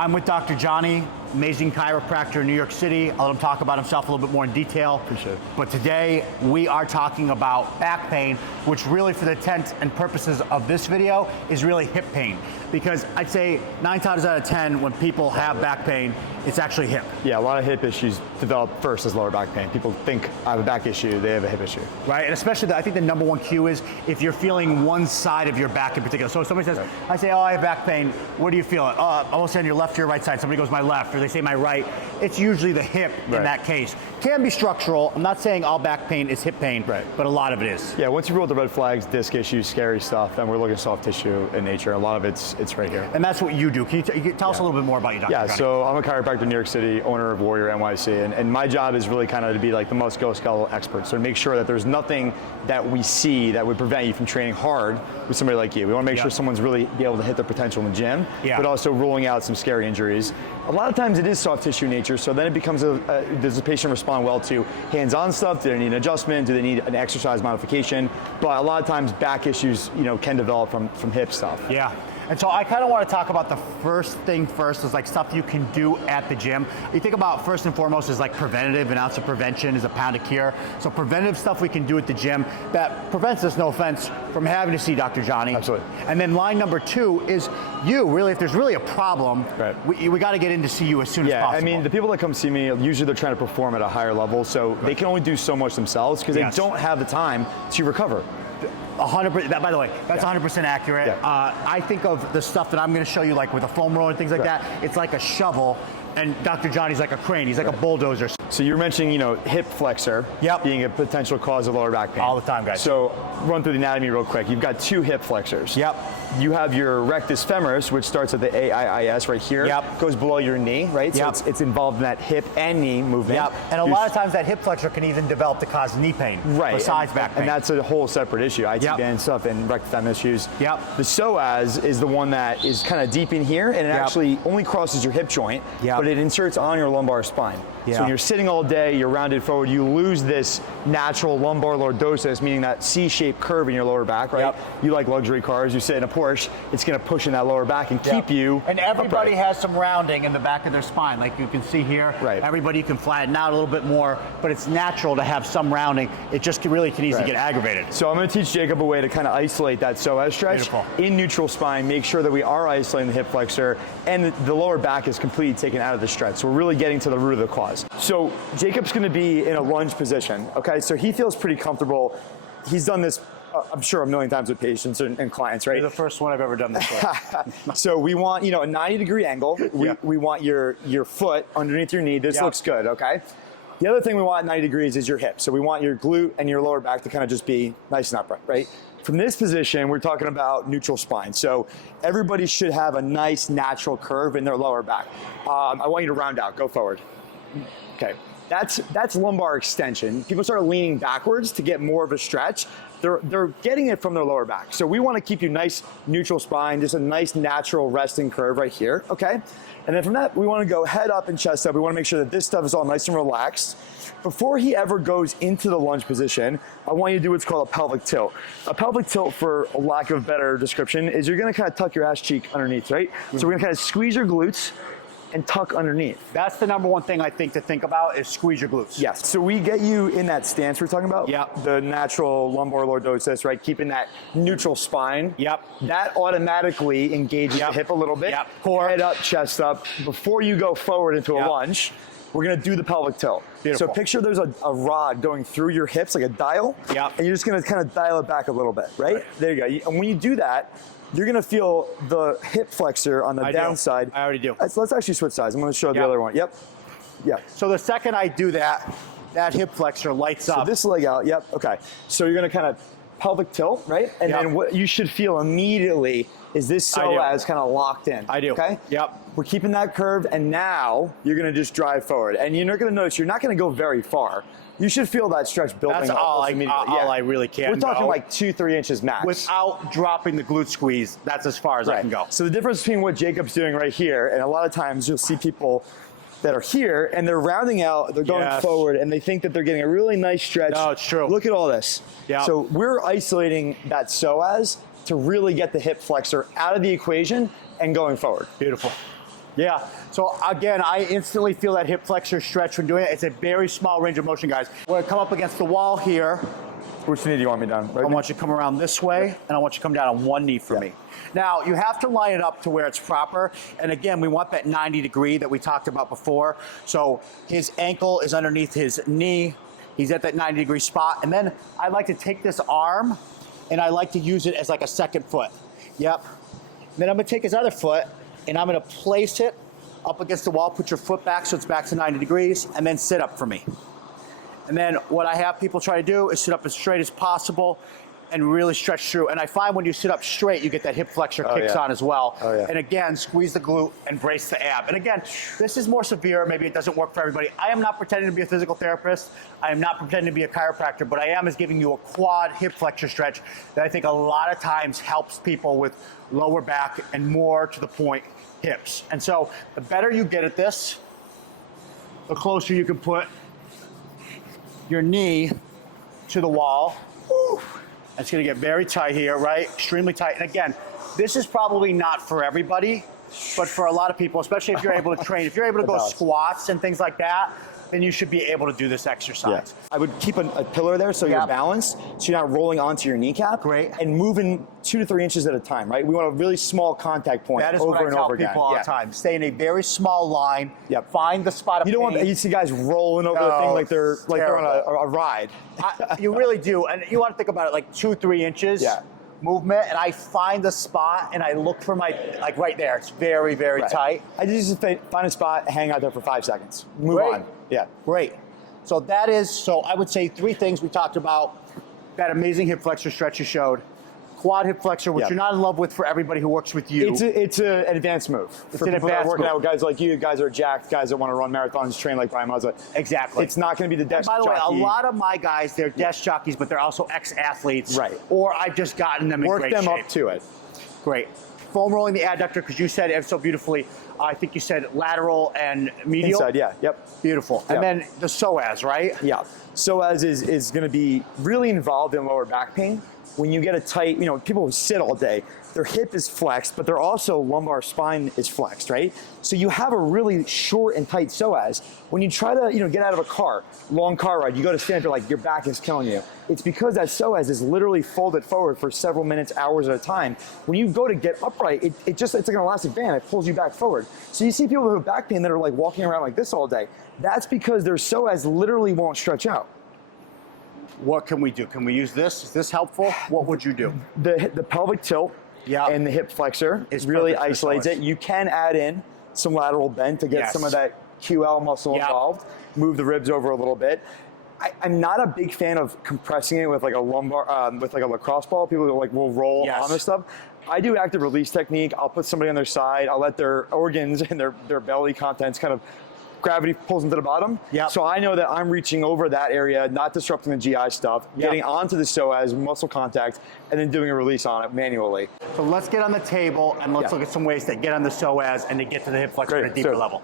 I'm with Dr. Johnny, amazing chiropractor in New York City. I'll let him talk about himself a little bit more in detail. Appreciate it. But today, we are talking about back pain, which really for the intent and purposes of this video is really hip pain. Because I'd say 9 times out of 10, when people have back pain, it's actually hip. Yeah, a lot of hip issues develop first as lower back pain. People think I have a back issue, they have a hip issue. Right, and especially I think the number one cue is if you're feeling one side of your back in particular. So if somebody says, right. I say, oh, I have back pain, where do you feel it? Oh, I want to say on your left or your right side. Somebody goes my left, or they say my right. It's usually the hip in that case. Can be structural. I'm not saying all back pain is hip pain, but a lot of it is. Yeah, once you roll the red flags, disc issues, scary stuff, then we're looking at soft tissue in nature. A lot of it's right here. And that's what you do. Can you tell us a little bit more about you, Dr. Yeah, Johnny? so I'm a chiropractor in New York City, owner of Warrior NYC, and my job is really kind of to be like the musculoskeletal expert. So to make sure that there's nothing that we see that would prevent you from training hard with somebody like you. We want to make sure someone's really be able to hit their potential in the gym, but also ruling out some scary injuries. A lot of times it is soft tissue nature, so then it becomes does the patient respond well to hands-on stuff? Do they need an adjustment? Do they need an exercise modification? But a lot of times back issues, can develop from hip stuff. Yeah. And so I kind of want to talk about the first thing first is like stuff you can do at the gym. You think about first and foremost is like preventative, an ounce of prevention is a pound of cure. So preventative stuff we can do at the gym that prevents us, no offense, from having to see Dr. Johnny. Absolutely. And then line number 2 is if there's really a problem, we got to get in to see you as soon as possible. I mean, the people that come see me, usually they're trying to perform at a higher level, so they can only do so much themselves because they don't have the time to recover. 100%, by the way, that's 100% accurate. I think of the stuff that I'm going to show you, like with a foam roller and things like that, it's like a shovel, and Dr. Johnny's like a crane, he's like a bulldozer. So you're mentioning, hip flexor being a potential cause of lower back pain. All the time, guys. So run through the anatomy real quick. You've got 2 hip flexors. You have your rectus femoris, which starts at the AIIS right here. Goes below your knee, right? So it's involved in that hip and knee movement. And a lot of times that hip flexor can even develop to cause knee pain. Besides back pain. And that's a whole separate issue. IT band stuff and rectus femoris issues. The psoas is the one that is kind of deep in here, and it actually only crosses your hip joint, but it inserts on your lumbar spine. So when you're sitting all day, you're rounded forward, you lose this natural lumbar lordosis, meaning that C-shaped curve in your lower back, right? You like luxury cars, you sit in a Porsche, it's gonna push in that lower back and keep you And everybody upright. has some rounding in the back of their spine, like you can see here. Everybody can flatten out a little bit more, but it's natural to have some rounding. It just really can easily get aggravated. So I'm gonna teach Jacob a way to kind of isolate that psoas stretch in neutral spine, make sure that we are isolating the hip flexor, and the lower back is completely taken out of the stretch. So we're really getting to the root of the cause. So Jacob's gonna be in a lunge position, okay? So he feels pretty comfortable. He's done this, I'm sure, a million times with patients and clients, right? You're the first one I've ever done this with. So we want, a 90-degree angle. We want your foot underneath your knee. This looks good, okay? The other thing we want at 90 degrees is your hip. So we want your glute and your lower back to kind of just be nice and upright, right? From this position, we're talking about neutral spine. So everybody should have a nice natural curve in their lower back. I want you to round out, go forward. Okay, that's lumbar extension. People start leaning backwards to get more of a stretch. They're getting it from their lower back. So we want to keep you nice neutral spine, just a nice natural resting curve right here, okay? And then from that, we want to go head up and chest up. We want to make sure that this stuff is all nice and relaxed. Before he ever goes into the lunge position, I want you to do what's called a pelvic tilt. A pelvic tilt, for a lack of better description, is you're going to kind of tuck your ass cheek underneath, right? So we're going to kind of squeeze your glutes and tuck underneath. That's the number one thing I think to think about is squeeze your glutes. Yes, so we get you in that stance we're talking about. The natural lumbar lordosis, right? Keeping that neutral spine. That automatically engages the hip a little bit. Core, head up, chest up. Before you go forward into a lunge, we're gonna do the pelvic tilt. So picture there's a rod going through your hips, like a dial. And you're just gonna kind of dial it back a little bit, right? There you go. And when you do that, you're gonna feel the hip flexor on the downside. I already do. Let's actually switch sides. I'm gonna show the other one. So the second I do that, that hip flexor lights up. So this leg out, okay. So you're gonna kind of pelvic tilt, right? And then what you should feel immediately is this psoas kind of locked in. Okay? We're keeping that curve, and now you're gonna just drive forward. And you're gonna notice you're not gonna go very far. You should feel that stretch building up. That's all I really can. We're talking like 2-3 inches max. Without dropping the glute squeeze, that's as far as I can go. So the difference between what Jacob's doing right here, and a lot of times you'll see people that are here and they're rounding out, they're going forward, and they think that they're getting a really nice stretch. No, it's true. Look at all this. So we're isolating that psoas to really get the hip flexor out of the equation and going forward. Beautiful. Yeah. So again, I instantly feel that hip flexor stretch when doing it. It's a very small range of motion, guys. We're gonna come up against the wall here. Which knee do you want me down? Right I want you to come around this way, and I want you to come down on one knee for me. Now, you have to line it up to where it's proper. And again, we want that 90 degree that we talked about before. So his ankle is underneath his knee. He's at that 90 degree spot. And then I like to take this arm, and I like to use it as like a second foot. Yep. Then I'm gonna take his other foot, and I'm gonna place it up against the wall. Put your foot back so it's back to 90 degrees, and then sit up for me. And then what I have people try to do is sit up as straight as possible and really stretch through. And I find when you sit up straight, you get that hip flexor kicks on as well. And again, squeeze the glute and brace the ab. And again, this is more severe. Maybe it doesn't work for everybody. I am not pretending to be a physical therapist. I am not pretending to be a chiropractor, but I am is giving you a quad hip flexor stretch that I think a lot of times helps people with lower back and more to the point hips. And so the better you get at this, the closer you can put your knee to the wall. Woo. It's gonna get very tight here, right? Extremely tight. And again, this is probably not for everybody, but for a lot of people, especially if you're able to train, if you're able to go squats and things like that, then you should be able to do this exercise. I would keep a pillar there so you're balanced, so you're not rolling onto your kneecap. Great. And moving 2 to 3 inches at a time, right? We want a really small contact point That is over what I and tell over people again. all the time. Stay in a very small line. Find the spot of You don't pain. want you see guys rolling over the thing like they're on a ride. You really do, and you want to think about it like 2-3 inches. Movement, and I find the spot and I look for my, like right there, it's very, very tight. I just find a spot, hang out there for 5 seconds, move on. Great. So that is, so I would say 3 things we talked about. That amazing hip flexor stretch you showed. Quad hip flexor, which you're not in love with for everybody who works with you. It's an advanced move. It's an advanced working move. out with guys like you, guys are jacked, guys that want to run marathons, train like Brian Mazza. Exactly. It's not going to be the desk jockey. By the way, a lot of my guys, they're desk jockeys, but they're also ex-athletes. Or I've just gotten them in great shape. Work them up to it. Great. Foam rolling the adductor, because you said it so beautifully. I think you said lateral and medial. Inside, Beautiful. And then the psoas, right? Psoas is going to be really involved in lower back pain. When you get a tight, people who sit all day, their hip is flexed, but they're also lumbar spine is flexed, right? So you have a really short and tight psoas. When you try to, get out of a car, long car ride, you go to stand up, your back is killing you. It's because that psoas is literally folded forward for several minutes, hours at a time. When you go to get upright, it's like an elastic band. It pulls you back forward. So you see people who have back pain that are like walking around like this all day. That's because their psoas literally won't stretch out. What can we do? Can we use this? Is this helpful? What would you do? The pelvic tilt and the hip flexor really isolates it. You can add in some lateral bend to get some of that QL muscle involved. Move the ribs over a little bit. I'm not a big fan of compressing it with like a lumbar, with like a lacrosse ball. People will roll on this stuff. I do active release technique. I'll put somebody on their side. I'll let their organs and their belly contents kind of gravity pulls them to the bottom. So I know that I'm reaching over that area, not disrupting the GI stuff, getting onto the psoas, muscle contact, and then doing a release on it manually. So let's get on the table and let's look at some ways to get on the psoas and to get to the hip flexor at a deeper level.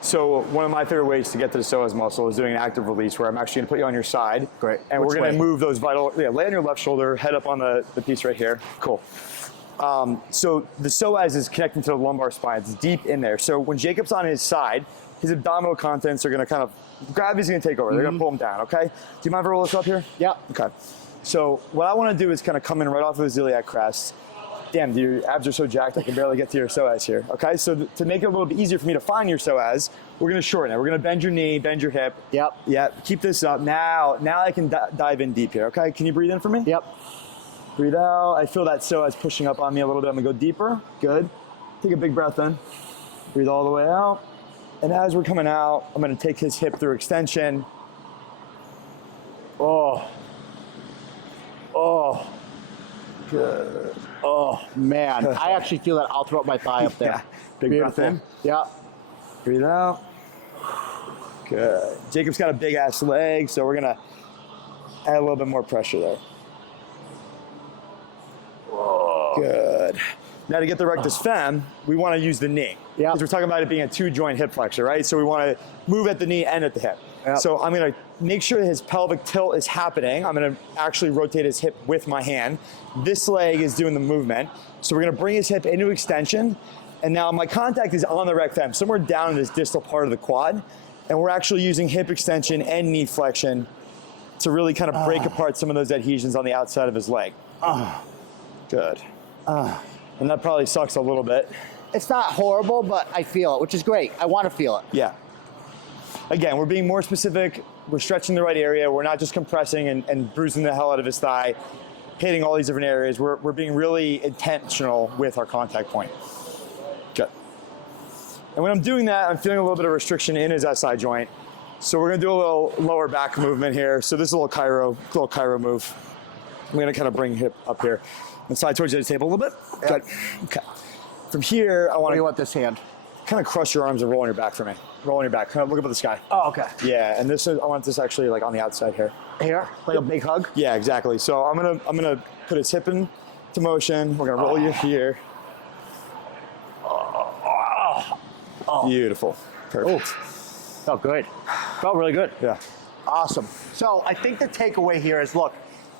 So one of my favorite ways to get to the psoas muscle is doing an active release where I'm actually going to put you on your side. And we're going to move those vital, lay on your left shoulder, head up on the piece right here. Cool. So the psoas is connecting to the lumbar spine. It's deep in there. So when Jacob's on his side, his abdominal contents are going to kind of, gravity's going to take over. They're going to pull him down, okay? Do you mind if I roll this up here? Okay. So what I want to do is kind of come in right off of his iliac crest. Damn, your abs are so jacked I can barely get to your psoas here, okay? So to make it a little bit easier for me to find your psoas, we're going to shorten it. We're going to bend your knee, bend your hip. Keep this up. Now I can dive in deep here, okay? Can you breathe in for me? Breathe out. I feel that psoas pushing up on me a little bit. I'm gonna go deeper. Good. Take a big breath in. Breathe all the way out. And as we're coming out, I'm gonna take his hip through extension. Oh. Good. Oh, man. I actually feel that. I'll throw up my thigh up there. Big breath in. Breathe out. Good. Jacob's got a big ass leg, so we're gonna add a little bit more pressure there. Good. Now to get the rectus fem, we want to use the knee. Because we're talking about it being a 2-joint hip flexor, right? So we want to move at the knee and at the hip. So I'm going to make sure that his pelvic tilt is happening. I'm going to actually rotate his hip with my hand. This leg is doing the movement. So we're going to bring his hip into extension And now my contact is on the rec fem, somewhere down in this distal part of the quad. And we're actually using hip extension and knee flexion to really kind of break apart some of those adhesions on the outside of his leg. Good. And that probably sucks a little bit. It's not horrible, but I feel it, which is great. I want to feel it. Yeah. Again, we're being more specific. We're stretching the right area. We're not just compressing and bruising the hell out of his thigh, hitting all these different areas. We're being really intentional with our contact point. Good. And when I'm doing that, I'm feeling a little bit of restriction in his SI joint. So we're gonna do a little lower back movement here. So this is a little Cairo move. I'm gonna kind of bring hip up here and slide towards the table a little bit. Good. Okay. From here, I want What do to you want this hand? kind of cross your arms and roll on your back for me. Roll on your back. Kind of look up at the sky. Oh, okay. Yeah, and this is, I want this actually like on the outside here. Here, like a big hug. Yeah, exactly. So I'm gonna put his hip into motion. We're gonna roll you here. Beautiful. Perfect. Felt good. Felt really good. Yeah. Awesome. So I think the takeaway here is, look,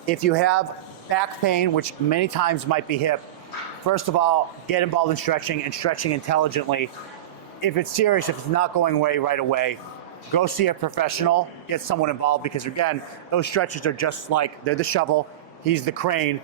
if you have back pain, which many times might be hip, first of all, get involved in stretching and stretching intelligently. If it's serious, if it's not going away right away, go see a professional, get someone involved, because again, those stretches are just like, they're the shovel, he's the crane,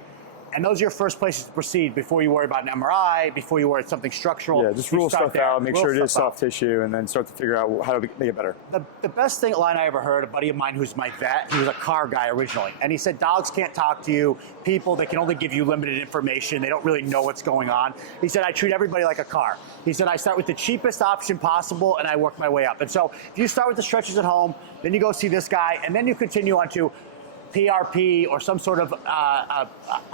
and those are your first places to proceed before you worry about an MRI, before you worry about something structural. Yeah, just You rule start stuff there. out, make Rule sure it is stuff out. soft tissue, and then start to figure out how to make it better. The best line I ever heard, a buddy of mine who's my vet, he was a car guy originally, and he said dogs can't talk to you, people, they can only give you limited information, they don't really know what's going on. He said, I treat everybody like a car. He said, I start with the cheapest option possible and I work my way up. And so if you start with the stretches at home, then you go see this guy, and then you continue on to PRP or some sort of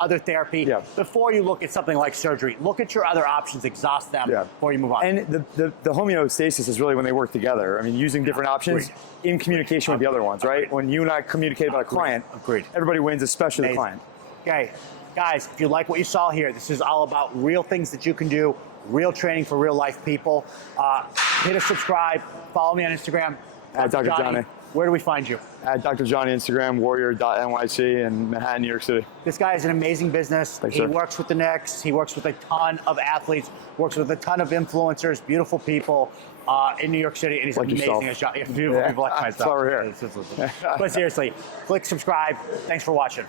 other therapy before you look at something like surgery. Look at your other options, exhaust them before you move on. And the homeostasis is really when they work together. I mean, using different options in communication with the other ones, right? When you and I communicate about a client, everybody wins, especially the client. Okay, guys, if you like what you saw here, this is all about real things that you can do, real training for real life people. Hit a subscribe, follow me on Instagram. At Dr. Johnny. Where do we find you? At Dr. Johnny Instagram, warrior.nyc in Manhattan, New York City. This guy is an amazing business. Thanks, he sir. works with the Knicks. He works with a ton of athletes, works with a ton of influencers, beautiful people in New York City, and he's Like amazing yourself. at his job. Yeah, beautiful people like myself. That's why we're here. But seriously, click subscribe. Thanks for watching.